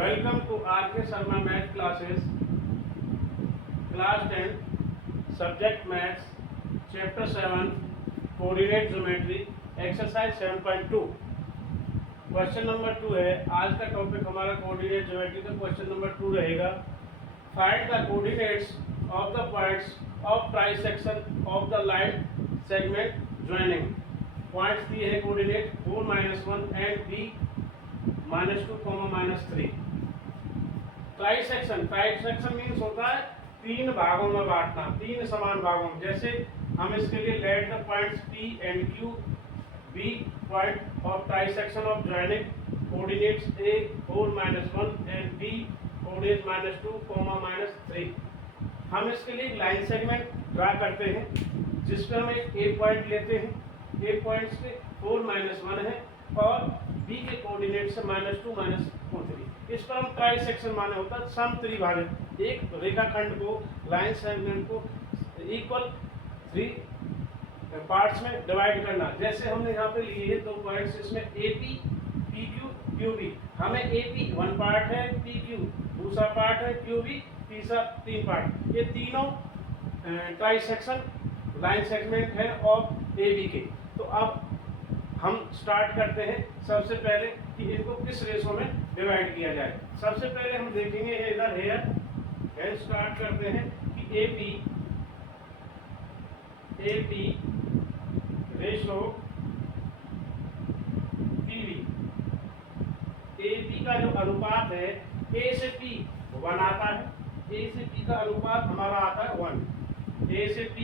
Welcome to R.K. Sharma Math Classes, Class 10, Subject Maths, Chapter 7, Coordinate Geometry, Exercise 7.2. Question number 2 है। आज का topic हमारा coordinate geometry का question number 2 रहेगा। Find the coordinates of the points of trisection of the line segment joining. Points दिए हैं coordinate 4, -1 and b -2, -3। Trisection means होता है तीन भागों में बांटना, तीन समान भागों में। जैसे हम इसके लिए let the points p and q be point of trisection of joining coordinates a 4, -1 and b coordinate -2, -3। हम इसके लिए लाइन सेगमेंट ड्रा करते हैं जिसमें हम एक a पॉइंट लेते हैं। a पॉइंट से 4, -1 है और b के कोऑर्डिनेट से -2, -3। इस पर हम ट्राइसेक्शन माने होता है समत्रिभाजन। एक रेखाखंड को, लाइन सेगमेंट को इक्वल 3 पार्ट्स में डिवाइड करना। जैसे हमने यहाँ पे लिए हैं दो पॉइंट्स, इसमें AP, PQ, QB। हमें AP 1 पार्ट है, PQ दूसरा पार्ट है, QB तीसरा 3 पार्ट। ये तीनों ट्राइसेक्शन लाइन सेगमेंट है ऑफ AB के। तो अब हम स्टार्ट करते हैं सबसे पहले कि इनको किस रेशो में डिवाइड किया जाए। सबसे पहले हम देखेंगे इधर हेयर स्टार्ट करते हैं कि AP रेशो PB। AP का जो अनुपात है A से P 1 आता है। A से P का अनुपात हमारा आता है 1। A से P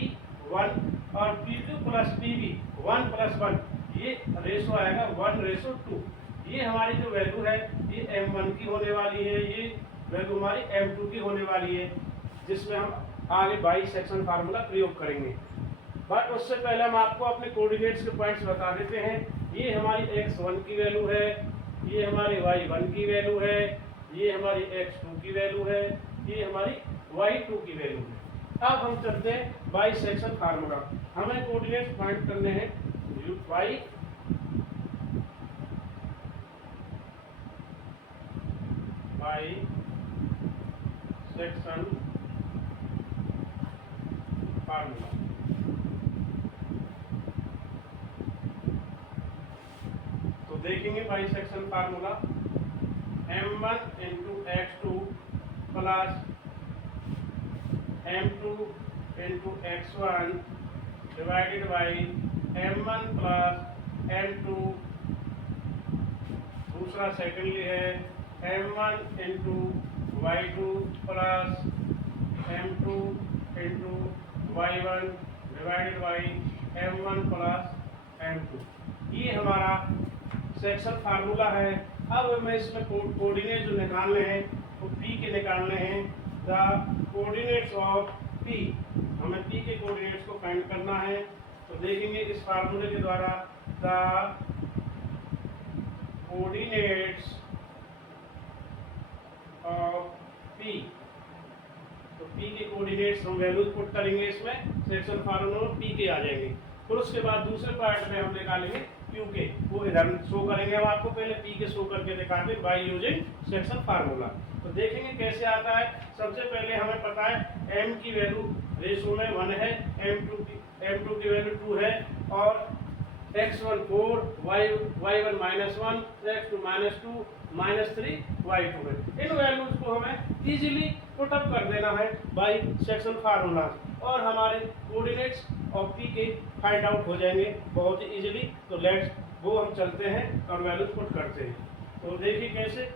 1 और PQ प्लस PB 1 + 1, ये रेशो आएगा 1:2। ये हमारी जो वैल्यू है ये M1 की होने वाली है, ये वैल्यू हमारी M2 की होने वाली है, जिसमें हम आगे बाइसेक्शन फार्मूला प्रयोग करेंगे। बट उससे पहले हम आपको अपने कोऑर्डिनेट्स के पॉइंट्स बता देते हैं। ये हमारी x1 की वैल्यू है, ये हमारी y1 की वैल्यू है, ये हमारी x2 की वैल्यू है, ये हमारी y2 की वैल्यू है। अब हम चलते हैं बाइसेक्शन फार्मूला। हमें कोऑर्डिनेट्स फाइंड करने हैं y बाइसेक्शन फार्मूला। तो देखेंगे bisection formula M1 × x2 plus M2 × x1 divided by M1 plus M2। दूसरा सेकेंडली है M1 × y2 plus M2 × y1 divided by M1 plus M2। ये हमारा सेक्शन फार्मूला है। अब हमें इसमें कोऑर्डिनेट जो निकालने हैं वो P के निकालने हैं। द कोऑर्डिनेट्स ऑफ P, हमें P के कोऑर्डिनेट्स को फाइंड करना है। तो देखेंगे इस फार्मूले के द्वारा द कोऑर्डिनेट्स ऑफ P। तो P के कोऑर्डिनेट्स हम वैल्यूज पुट करेंगे, इसमें सेक्शन फार्मूला P के आ जाएंगे। फिर उसके बाद दूसरे पार्ट में हम निकालेंगे Q के, वो इधर शो करेंगे। हम आपको पहले P के शो करके दिखाते हैं बाय यूजिंग सेक्शन फार्मूला। तो देखेंगे कैसे आता है। सबसे पहले हमें पता है M की वैल्यू रेशो में 1 है, M2 की वैल्यू 2 है और x1 4, y1 -1, x2 -2, -3 y2 है। इन वैल्यूज को हमें इजीली पुट अप कर देना है बाय सेक्शन फार्मूला और हमारे कोऑर्डिनेट्स ऑफ P के फाइंड आउट हो जाएंगे बहुत ही इजीली। तो लेट्स वो हम चलते हैं और वैल्यूज पुट करते हैं। तो देखिए कैसे।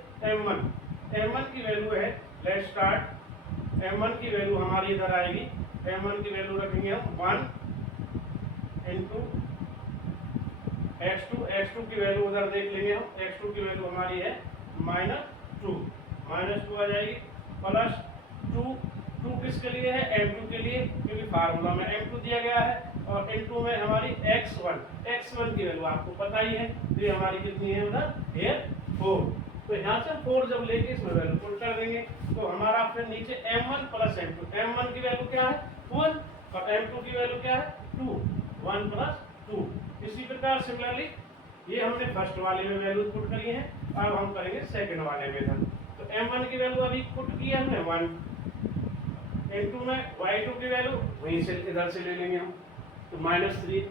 M1 की वैल्यू है, लेट्स स्टार्ट। M1 की वैल्यू हमारी इधर आएगी। M1 की वैल्यू रखेंगे हम 1 × x2 की वैल्यू उधर देख लेंगे हम। x2 की वैल्यू हमारी है -2 आ जाएगी प्लस 2 किसके लिए है? M2 के लिए, क्योंकि फार्मूला में M2 दिया गया है। और N2 में हमारी x1 की वैल्यू आपको पता ही है, तो ये हमारी कितनी है उधर? here 4। तो यहाँ से 4 जब लेके इसमें वैल्यू पुट कर देंगे तो हमारा फिर नीचे M1 प्लस M2। M1 की वैल्यू क्या है? 1 और M2 की वैल्यू क्या है? 2। 1 + 2। इसी प्रकार सिमिलरली ये हमने फर्स्ट वाले में वैल्यू पुट करी है, अब हम करेंगे सेकंड वाले में। तो m1 की वैल्यू अभी पुट की है हमने 1 इनटू में y2 की वैल्यू वहीं से इधर से ले लेंगे हम, तो -3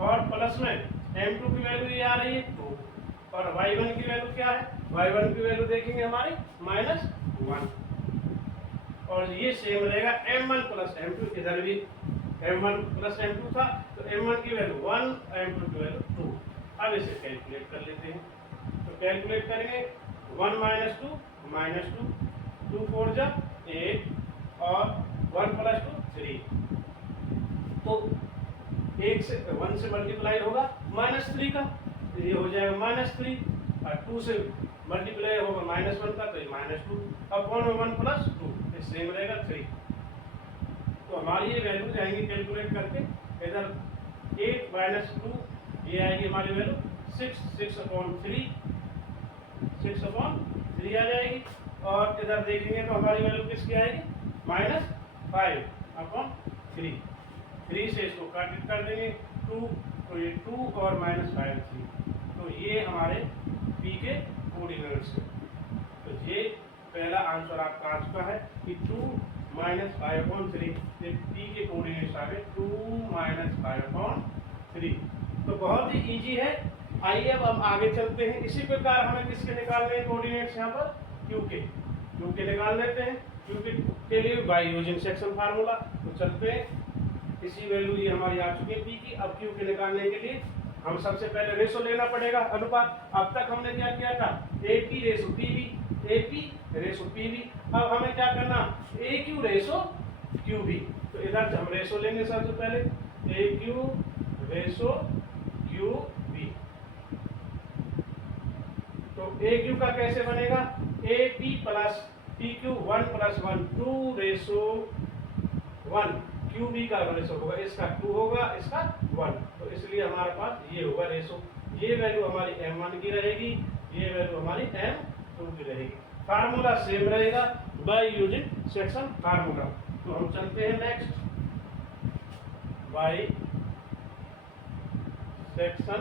और प्लस में m2 की वैल्यू ये आ रही है 2 और y1 की वैल्यू क्या है, y1 की वैल्यू देखेंगे हमारी -1 और ये सेम रहेगा m1 प्लस m2, इधर भी m1 प्लस m2 था तो m1 की वैल्यू 1 m2 की वैल्यू 2। अब इसे कैलकुलेट कर लेते हैं, तो कैलकुलेट करेंगे 1 - 2 2 4 जा 8 और 1 + 2 3, तो 1 से 1 से मल्टीप्लाई होगा -3 का, तो ये हो जाएगा -3 और 2 से मल्टीप्लाई होगा -1 का, तो ये -2 अपॉन 1 + 2 ये सेम रहेगा 3। तो हमारी ये वैल्यू जाएंगी कैलकुलेट करके, इधर 8 - 2 ये आएगी हमारी वैल्यू 6/3 आ जाएगी और इधर देखेंगे तो हमारी वैल्यू किसकी आएगी -5/3 3 से इसको कट कर देंगे 2, तो ये 2 और -5 3, तो ये हमारे p के कोऑर्डिनेट्स है। तो ये पहला आंसर आपका आ चुका है कि 2 - 5/3 ये p के कोऑर्डिनेट्स आ गए 2 - 5/3। तो बहुत ही इजी है। आइए अब हम आगे चलते हैं। इसी प्रकार हमें किसके निकालने हैं कोऑर्डिनेट्स, यहाँ पर q के निकाल लेते हैं। q के लिए बाय यूजिंग सेक्शन फार्मूला, तो चलते हैं। इसी वैल्यू ये हमारी आ चुकी है p की। अब q के निकालने के लिए हम सबसे पहले रेशो लेना पड़ेगा, अनुपात। अब तक हमने क्या किया था, AP ratio PV, AP ratio PV। अब हमें क्या करना, AQ रेशो QV। तो इधर हम रेशो लेंगे सबसे पहले, AQ रेशो QV। तो AQ का कैसे बनेगा, AP + PQ 1 + 1 2/1। QV का रेशो होगा, इसका 2 होगा, इसका 1, तो इसलिए हमारे पास ये होगा रेशो। ये वैल्यू हमारी m1 की रहेगी, ये वैल्यू हमारी m2 की रहेगी। फार्मूला सेम रहेगा बाय यूजिंग सेक्शन फार्मूला। तो हम चलते हैं नेक्स्ट, बाय सेक्शन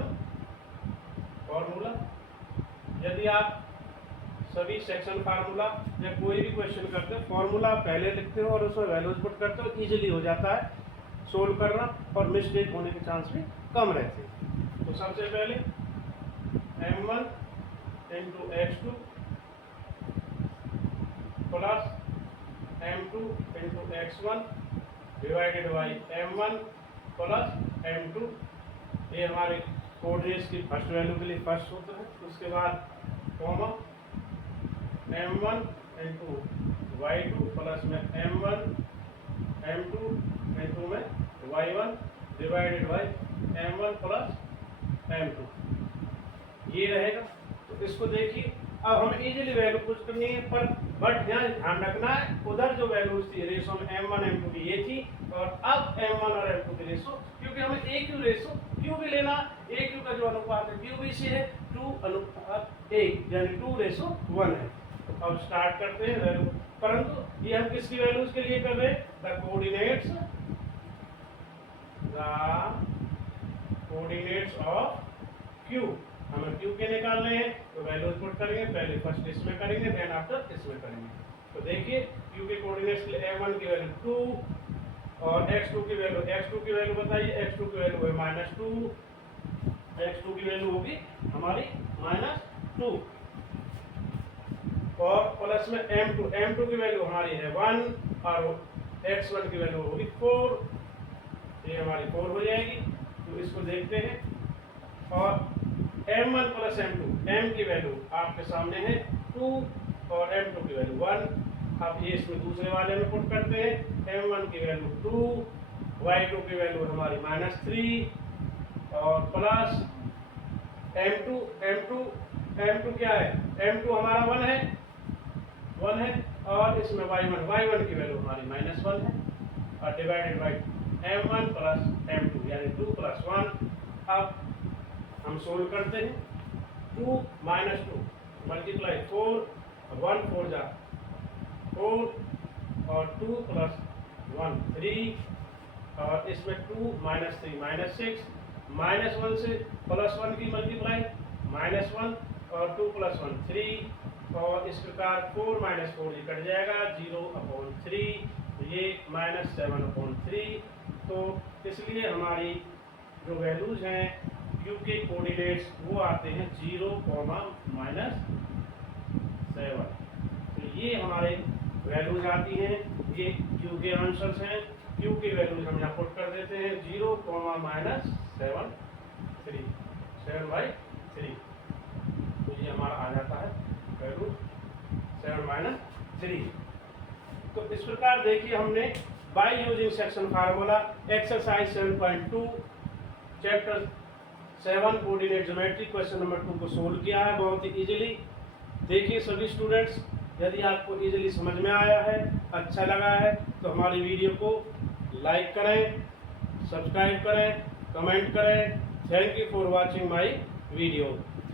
फार्मूला। यदि आप सभी सेक्शन फार्मूला या कोई भी क्वेश्चन करते हो, फार्मूला पहले लिखते हो और उसमें वैल्यूज पुट करते हो, इजीली हो जाता है सोल्व करना और मिस्टेक होने के चांस भी कम रहते हैं। तो सबसे पहले m1 × x2 plus m2 × x1 divided by m1 plus m2। ये हमारे कोऑर्डिनेट्स की फर्स्ट वैल्यू के लिए फर्स्ट सूत्र है। उसके बाद कॉमा m1 × y2 प्लस में m1 m2 × में y1 divided by m1 plus m2, ये रहेगा। तो इसको देखिए, अब हमें इजीली वैल्यू पुट करनी है, पर बट यहाँ ध्यान रखना है, उधर जो वैल्यूज थी रेशो में m1 m2 की ये थी, और अब m1 और m2 की रेशो, क्योंकि हमें AQ रेशो Q भी लेना, AQ का जो अनुपात है QV से है 2:1 यानी 2:1 है। तो अब स्टार्ट करते हैं वैल्यू, परंतु ये हम किसकी वैल्यूज के लिए कर रहे हैं, द कोऑर्डिनेट्स ऑफ Q। हमें Q के निकालने हैं, तो वैल्यूज पुट करेंगे, पहले फर्स्ट इसमें करेंगे, देन आफ्टर इसमें करेंगे। तो देखिए Q के कोऑर्डिनेट्स के लिए m1 की वैल्यू 2 और x2 की वैल्यू बताइए, x2 की वैल्यू है -2, x2 की वैल्यू होगी हमारी -2 और प्लस में m2 की वैल्यू हमारी है 1 और x1 की वैल्यू होगी 4, ये हमारी 4 हो जाएगी। तो इसको देखते हैं, और m1 + m2, m की वैल्यू आपके सामने है 2 और m2 की वैल्यू 1। अब ये इसमें दूसरे वाले में पुट करते हैं, m1 की वैल्यू 2, y2 की वैल्यू हमारी -3 और प्लस m2 क्या है, m2 हमारा 1 है और इसमें y1 की वैल्यू हमारी -1 है और डिवाइडेड बाई m1 + m2 यानी 2 + 1। अब हम सोल्व करते हैं, 2 - 2 मल्टीप्लाई 4, 1 4 जा 4 और 2 + 1 3 और इसमें 2 - 3 -6, -1 से +1 की मल्टीप्लाई -1 और 2 + 1 3 और इस प्रकार 4 - 4 ये कट जाएगा 0/3 ये -7/3। तो इसलिए हमारी जो वैल्यूज हैं क्यू के कोऑर्डिनेट्स वो आते हैं 0, -7। तो ये हमारे वैल्यूज आती हैं, ये क्यू के आंसर्स हैं। क्यू की वैल्यूज हम यहाँ पुट कर देते हैं 0, -7/3 7/3। तो ये हमारा आ जाता है वैल्यू 7 - 3। तो इस प्रकार देखिए हमने by using section formula exercise 7.2 chapter 7 coordinate geometry question number 2 को सोल्व किया है बहुत ही इजीली। देखिए सभी स्टूडेंट्स, यदि आपको इजीली समझ में आया है, अच्छा लगा है, तो हमारी वीडियो को लाइक करें, सब्सक्राइब करें, कमेंट करें। Thank you for watching my video.